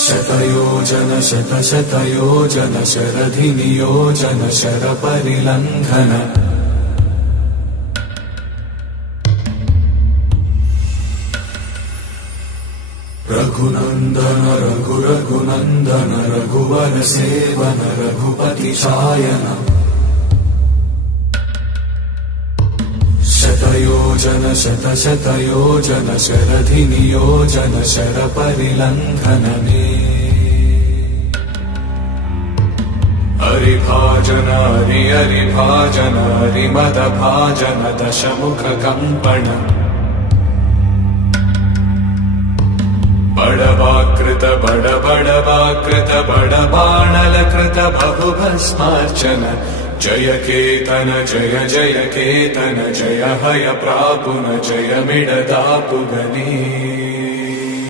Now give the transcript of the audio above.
शतयोजन शतशतयोजन शरधिनियोजन शरपरिलङ्घन रघुनन्दन रघुरघुनन्दन रघुवर सेवन रघुपति शायन शतयोजन शतशतयोजन शरधिनियोजन शरपरिलङ्घनने हरिभाजन हरिभाजन हरिमदभाजन दशमुखकम्पण बडवाकृत बडबडवाकृत बडबाणलकृत बहुभस्मार्चन जय केतन जय जय केतन जय हय प्रापुन जय मिडदापुगनी।